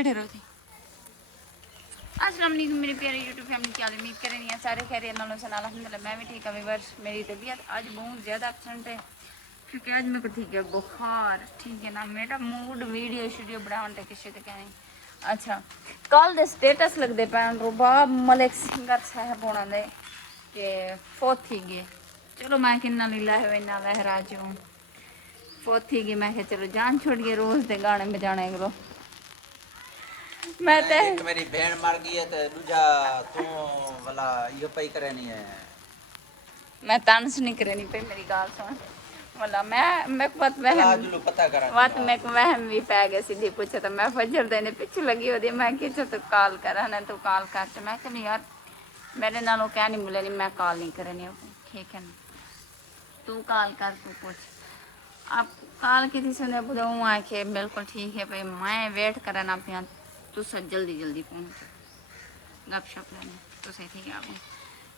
بیٹھے رہو تھی۔ السلام علیکم میری پیاری یوٹیوب فیملی، کیا امید کریں ہیں سارے خیریت نالوں سے الحمدللہ میں بھی ٹھیک ہوں۔ ورش میری طبیعت آج بہت زیادہ اپسنٹ ہے کیونکہ آج میرے کو ٹھیک ہے بخار، ٹھیک ہے نا، میرا موڈ ویڈیو شیڈیو بنانے کسی تو کہیں اچھا کل دے سٹیٹس لگ دے پین رباب ملک سنگر صاحب ہونا دے کہ فوت تھی گئے۔ چلو میں کنا للہ و انا الیہ راجعون، فوت تھی گئی، میں کہ چلو جان چھوڑ گئے روز دے گانے بجانے گرو۔ میں تے ایک میری بہن مر گئی ہے تے دوجا تو والا یہ پئی کرنی ہے۔ میں تانس نہیں کرنی پئی میری گال سن والا میں بات چلا وہم جلو پتہ کرا وات چلا میں وہم بھی پی گیا سیدھی پوچھا تو میں فجر دینے پیچھے لگی ہوتی میں کہ تو کال کرا نا تو کال کرتے میں کہ نہیں یار میرے نالوں کیا نہیں ملے نہیں میں کال نہیں کرنی ٹھیک ہے نا تو کال کر تو پوچھ آپ کال کی سنے بھاؤں آ کے بالکل ٹھیک ہے بھائی میں ویٹ کرنا پیا تو سر جلدی جلدی پہنچ گپ شپ لینے تو صحیح ٹھیک ہے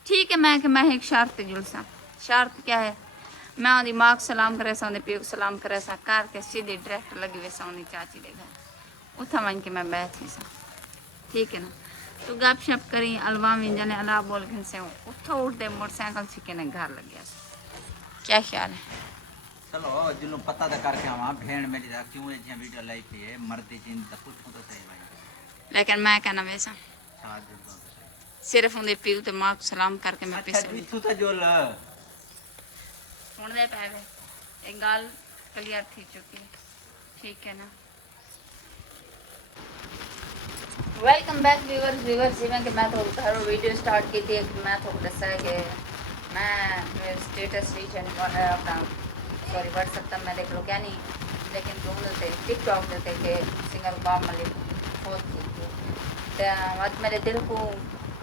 ٹھیک ہے میں ایک شرط جلسا شرط کیا ہے میں آدھی ماں کو سلام کرے سا پیو کو سلام کرے سا کر کے سیدھی ڈائریکٹ لگی ہوئے سا چاچی دے گھر اتھا ون کے میں بیٹھی سا ٹھیک ہے نا تو گپ شپ کری الوا بھی جانے اللہ بول کے سے اتھو اٹھ دے موٹر سائیکل سیکھے نے گھر لگیا کیا خیال ہے؟ چلو جلو پتہ تے کر کے آواں بہن میری دا کیوں یہ ویڈیو لائی پئی ہے مردی جن دا پوچھوں تو صحیح بھائی لیکن میں کہنا ویسا ساتھ دے دو صحیح صرف اندر پیو تے ماں کو سلام کر کے میں اچھا پیسے جی تو تے جول ہوں دے پے ایک گال کلیئر تھی چکی ٹھیک ہے نا ویلکم بیک ویورز جی کہ میں تو ہر ویڈیو سٹارٹ کی تھی میں تو دسا ہے کہ میں اسٹیٹس ریچن اپنا سوری واٹس ایپ تک میں دیکھ لو کیا نہیں لیکن دونوں ٹک ٹاک دیتے کہ سنگر رباب ملک بہت تھی مت میرے دل کو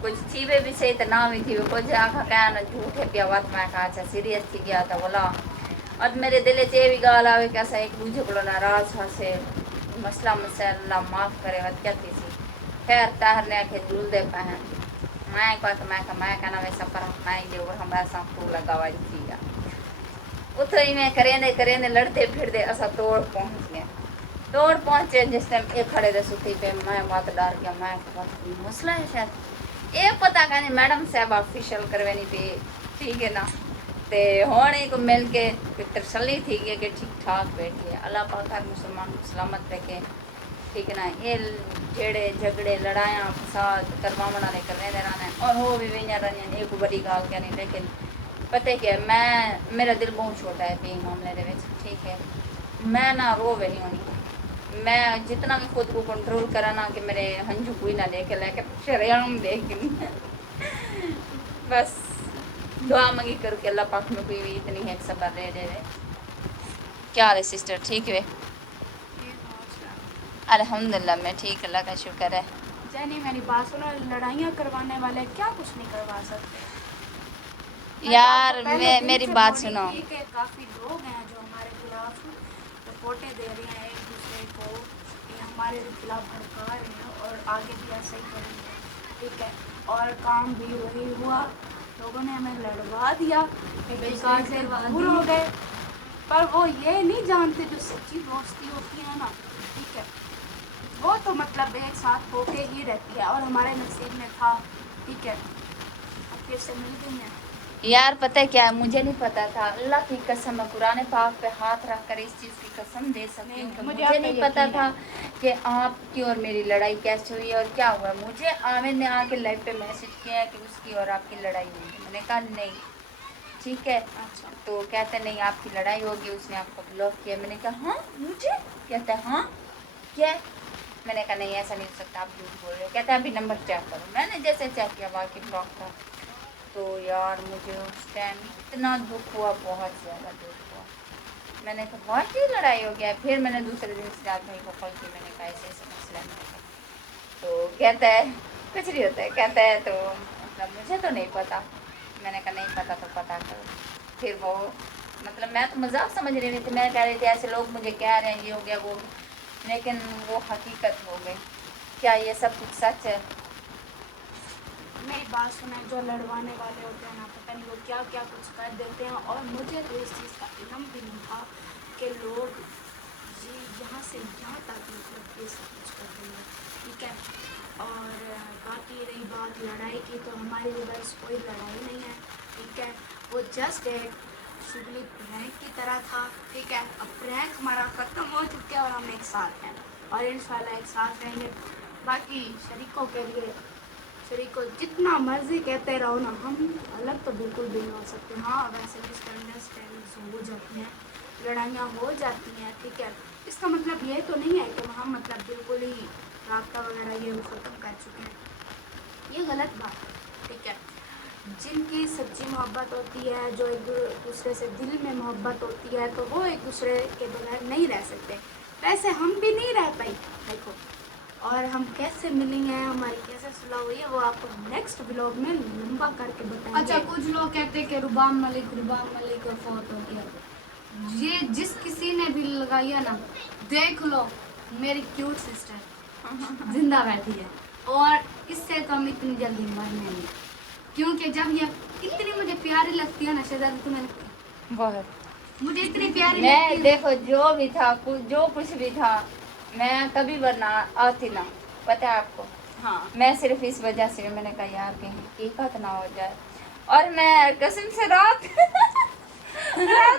کچھ تھی بھی صحیح تو نہ بھی تھی کچھ آخا کہنا جھوٹ ہے پیا وت میں کہا اچھا سیریس تھی گیا تھا بولا اور میرے دل سے یہ بھی گال آئے کہ ایسا ایک دوجے کو ناراض ہسے مسئلہ اللہ معاف کرے وت کیا تھی سی خیر تاہر نے آکے دل دے پہ ہیں میں کہنا ویسا پر میں جو ہمارا ساتھ تو لگا ہوا تھی گا اتھو ہی میں کریں لڑتے پھر دے اسا توڑ پہنچ گئے توڑ پہنچے جس ٹائم ایک کھڑے دے ستی پہ میں بات ڈار گیا میں مسئلہ ہے شاید یہ پتہ کہ نہیں میڈم صاحب آفیشیل کروانی پہ ٹھیک ہے نا تے ہونے کو مل کے تسلی تھی گئی کہ ٹھیک ٹھاک بیٹھی ہے اللہ پاک ہر مسلمان کو سلامت رکھے ٹھیک ہے نا یہ جڑے جھگڑے لڑائیاں فساد کروانے والے کرنے دے رہے ہیں اور وہ بھی وہی رہے ہیں ایک بڑی گال کیا نہیں لیکن پتہ کہ میرا دل بہت چھوٹا ہے تین معاملے دے وچ ٹھیک ہے میں نہ رو وہی ہونی میں جتنا بھی خود کو کنٹرول کرانا کہ میرے ہنجو کوئی نہ دیکھے لے کے شریعم دیکھ بس دعا منگی کر کے اللہ پاک میں کوئی بھی اتنی ہے صبر دے دے کیا حال ہے سسٹر ٹھیک ہے الحمدللہ میں ٹھیک اللہ کا شکر ہے جانی میری بات سنو لڑائیاں کروانے والے کیا کچھ نہیں کروا سکتے میں تو آپ کو یار پہلے دن میری سے بات بولی سنو تھی کہ کافی لوگ ہیں جو ہمارے خلاف رپورٹیں دے رہے ہیں ایک دوسرے کو کہ ہمارے خلاف بھڑکا رہے ہیں اور آگے بھی ایسا ہی کریں گے ٹھیک ہے اور کام بھی وہی ہوا لوگوں نے ہمیں لڑوا دیا بیکار سے دور ہو گئے پر وہ یہ نہیں جانتے جو سچی دوستی ہوتی ہے نا ٹھیک ہے وہ تو مطلب ایک ساتھ ہو کے ہی رہتی ہے اور ہمارے نصیب میں تھا ٹھیک ہے اب پھر سے مل گئی ہیں یار پتہ کیا ہے مجھے نہیں پتا تھا اللہ کی قسم میں قرآن پاک پہ ہاتھ رکھ کر اس چیز کی قسم دے سکتی ہوں کہ مجھے آپ پہ نہیں پتا یقین ہے تھا کہ آپ کی اور میری لڑائی کیسے ہوئی اور کیا ہوا مجھے عامر نے آ کے لائف پہ میسج کیا ہے کہ اس کی اور آپ کی لڑائی ہوئی ہے میں نے کہا نہیں ٹھیک ہے اچھا تو کہتے نہیں آپ کی لڑائی ہوگی اس نے آپ کو بلاک کیا میں نے کہا ہاں مجھے کہتا ہے ہاں کیا میں نے کہا نہیں ایسا نہیں ہو سکتا آپ جھوٹ بول رہے ہو کہتا ہے ابھی نمبر چیک کرو میں نے جیسے چیک کیا واقعی بلاک تھا تو یار مجھے اس ٹائم اتنا دکھ ہوا بہت زیادہ دکھ ہوا میں نے کہا واقعی لڑائی ہو گیا پھر میں نے دوسرے دن سجاد بھائی کو کال کی میں نے کہا ایسے ایسے مسئلہ ہے تو کہتا ہے کچھ نہیں ہوتا ہے کہتا ہے تو مطلب مجھے تو نہیں پتا میں نے کہا نہیں پتا تو پتا کرو پھر وہ مطلب میں تو مذاق سمجھ رہی تھی میں کہہ رہی تھی ایسے لوگ مجھے کہہ رہے ہیں یہ ہو گیا وہ لیکن وہ حقیقت ہو گئی کیا یہ سب کچھ سچ ہے میری بات سنیں جو لڑوانے والے ہوتے ہیں نا پتہ نہیں وہ کیا کیا کچھ کر دیتے ہیں اور مجھے تو اس چیز کا علم بھی نہیں تھا کہ لوگ یہاں سے یہاں تک مطلب یہ سب کچھ کر دیں گے اور باقی رہی بات لڑائی کی تو ہماری ریورس کوئی لڑائی نہیں ہے، ٹھیک ہے. وہ جسٹ ایک شگلی پرینک کی طرح تھا، ٹھیک ہے. اب پرینک ہمارا ختم ہو چکا ہے اور ہم ایک ساتھ ہیں اور انشاءاللہ ایک ساتھ رہیں گے. باقی شریکوں کے لیے شریک کو جتنا مرضی کہتے رہو نا، ہم الگ تو بالکل بھی نہیں ہو سکتے. ہاں ویسے مس انڈرسٹینڈنگس ہو جاتی ہیں، لڑائیاں ہو جاتی ہیں، ٹھیک ہے. اس کا مطلب یہ تو نہیں ہے کہ ہم مطلب بالکل ہی رابطہ وغیرہ یہ ختم کر چکے ہیں، یہ غلط بات ہے، ٹھیک ہے. جن کی سچی محبت ہوتی ہے، جو ایک دوسرے سے دل میں محبت ہوتی ہے، تو وہ ایک دوسرے کے بغیر نہیں رہ سکتے. ویسے ہم بھی نہیں رہ پائی دیکھو، اور ہم کیسے ملیں گے، ہماری کیسے صلح ہوئی ہے، وہ آپ کو نیکسٹ ولاگ میں لمبا کر کے بتائیں گے. اچھا کچھ لوگ کہتے ہیں کہ ربام ملک فوت ہو گیا. یہ جس کسی نے بھی لگائی ہے نا، دیکھ لو میری کیوٹ سسٹر زندہ بیٹھی ہے اور اس سے کم اتنی جلدی مرنے نہیں، کیونکہ جب یہ اتنی مجھے پیاری لگتی ہے نا شہزادی، تمہیں بہت مجھے اتنی پیاری میں لگتی ہے. دیکھو جو بھی تھا جو کچھ بھی تھا، میں کبھی ورنہ آتی نہ، پتہ ہے آپ کو. ہاں میں صرف اس وجہ سے میں نے کہا یار کہیں حقیقت نہ ہو جائے، اور میں قسم سے رات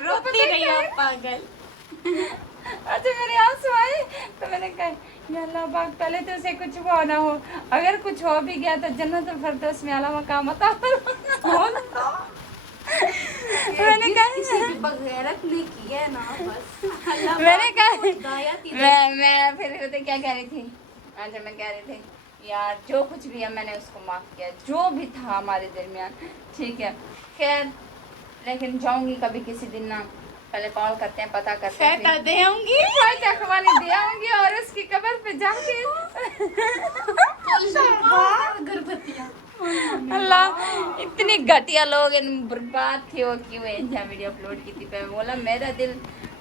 روتی رہی ہو پاگل. اچھا میرے آنسو آئے تو میں نے کہا یا اللہ پاک پہلے تو اسے کچھ ہوا نہ ہو، اگر کچھ ہو بھی گیا تو جنت الفردوس میں اعلیٰ مقام عطا فرما. میں نے کہا کسی بھی بغیرت نے کی ہے نا، بس اللہ میں نے پاک کو کہا ہدایت ہی دے. میں پھر پتہ کیا کہہ رہی تھی، اچھا میں کہہ رہی تھی یار جو کچھ بھی ہے میں نے اس کو معاف کیا، جو بھی تھا ہمارے درمیان، ٹھیک ہے. خیر لیکن جاؤں گی کبھی کسی دن نا، پہلے کال کرتے ہیں پتہ کرتے ہیں فیٹا دے آؤں گی، اخوانی دے آؤں گی اور اس کی قبر پہ جا کے گربتیاں اللہ اتنی گھٹیا لوگ برباد تھے وہ کیوں انجا ویڈیو اپلوڈ کی تھی. پہ بولا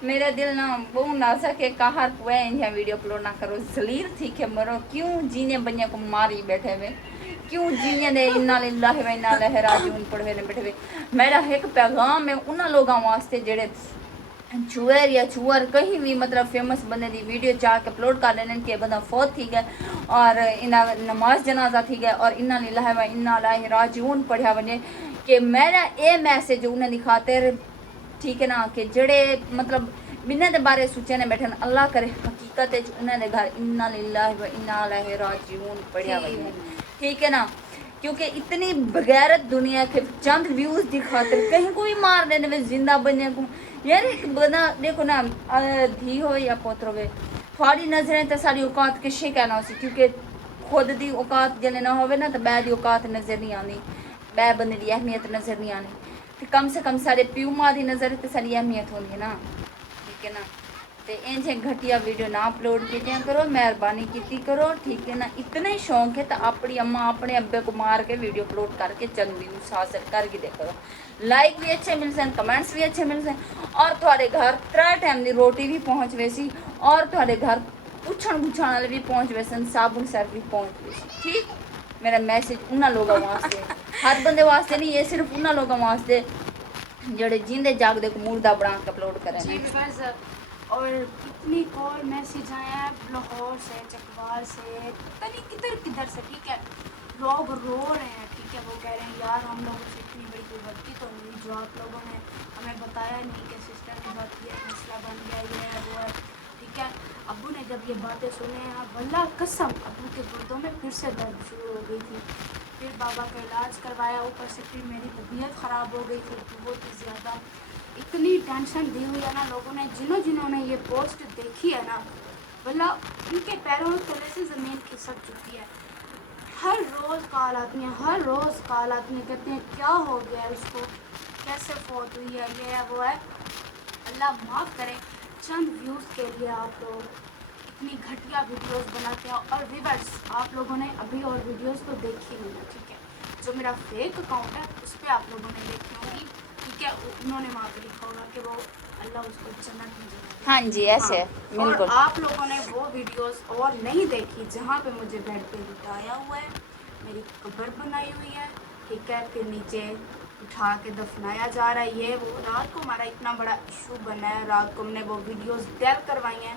میرا دل نا وہ نازک کے قہر ہوئے انجا ویڈیو اپلوڈ نہ کرو، ذلیل تھی کہ مرو، کیوں جینے بنیا کو ماری بیٹھے ہوئے، کیوں جینے دے انا للہ و انا الیہ راجعون پڑھے نے بیٹھے ہوئے. میرا ایک پیغام ہے انہاں لوگاں واسطے جڑے چوہر یا چوہر کہیں بھی مطلب فیمس بندے دی ویڈیو چاہ کے اپلوڈ کر لینے کہ بندہ فوت تھی گئے اور انہاں نماز جنازہ تھی گئے اور انا للہ و انا الیہ راجعون پڑھیا بنے، کہ میرا اے میسج انہاں دی خاطر، ٹھیک ہے نا، کہ جڑے مطلب بننے دے بارے سوچے نے بیٹھن، اللہ کرے حقیقت وچ انہاں دے گھر انا للہ و انا الیہ راجعون پڑھیا بنے، ٹھیک ہے نا. کیونکہ اتنی بغیرت دنیا کے چند ویوز دی خاطر کہیں کوئی مار دینے میں زندہ بننے کو. یار ایک بندہ دیکھو نا، دھی ہو یا پوتر ہوئے، تھوڑی نظریں تو ساری اوقات کشے کہنا ہو سی، کیونکہ خود دی اوقات جلے نہ ہوئے نا تو بے دی اوقات نظر نہیں آنی، بے بندے دی اہمیت نظر نہیں آنی. تو کم سے کم سارے پیو ماں دی نظر تو ساری اہمیت ہونی ہے نا، ٹھیک ہے نا. تے انجھے گھٹیا ویڈیو نہ اپلوڈ کیتیاں کرو، مہربانی کیتی کرو، ٹھیک ہے نا. اتنا ہی شوق ہے تو اپنی اماں اپنے ابے کو مار کے ویڈیو اپلوڈ کر کے چند ویوز حاصل کر کے دے کرو، لائک بھی اچھے مل سن، کمنٹس بھی اچھے مل سن، اور تھوڑے گھر 3 ٹائم دی روٹی بھی پہنچ ویسی، اور تھوڑے گھر پوچھن والے بھی پہنچ ویسن، صابن سر بھی پہنچ ویسی. ٹھیک میرا میسج انہاں لوگوں واسطے، ہر بندے واسطے نہیں، یہ صرف انہاں لوگوں واسطے جڑے جیندے جاگدے کو مردہ بنا کے اپلوڈ کریں. جی بس. اور کتنی کال میسیج آئے ہیں لاہور سے، چکوال سے، پتہ نہیں کدھر کدھر سے، ٹھیک ہے. لوگ رو رہے ہیں، ٹھیک ہے. وہ کہہ رہے ہیں یار ہم لوگوں سے اتنی بڑی کوئی غلطی تو نہیں جو آپ لوگوں نے ہمیں بتایا نہیں کہ سسٹر کے ساتھ یہ مسئلہ بن گیا، یہ ہے وہ ہے، ٹھیک ہے. ابو نے جب یہ باتیں سنیں ہیں، واللہ قسم ابو کے گردوں میں پھر سے درد شروع ہو گئی تھی. پھر بابا کا علاج کروایا، اوپر سے پھر میری طبیعت خراب ہو گئی تھی بہت ہی زیادہ. اتنی ٹینشن دی ہوئی ہے نا لوگوں نے، جنہوں نے یہ پوسٹ دیکھی ہے نا، واللہ ان کے پیروں تلے سے زمین کھسک چکی ہے. ہر روز کال آتی ہیں، ہر روز کال آتی ہیں، کہتے ہیں کیا ہو گیا ہے اس کو، کیسے فوت ہوئی ہے، یہ ہے وہ ہے. اللہ معاف کرے، چند ویوز کے لیے آپ لوگ اتنی گھٹیا ویڈیوز بناتے ہیں. اور ویورس آپ لوگوں نے ابھی اور ویڈیوز تو دیکھی نہیں ہے، ٹھیک ہے. جو میرا فیک اکاؤنٹ ہے اس پہ آپ لوگوں نے دیکھی ہوں گی، ٹھیک ہے. انہوں نے وہاں پہ لکھا ہوگا کہ وہ اللہ اس کو جنت میں جائے. ہاں جی ایسے اور بالکل. آپ لوگوں نے وہ ویڈیوز اور نہیں دیکھی جہاں پہ مجھے بیڈ پہ لٹایا ہوا ہے، میری قبر بنائی ہوئی ہے، ٹھیک ہے. پھر نیچے اٹھا کے دفنایا جا رہا ہے، یہ وہ. رات کو ہمارا اتنا بڑا ایشو بنا ہے، رات کو ہم نے وہ ویڈیوز ڈیل کروائی ہیں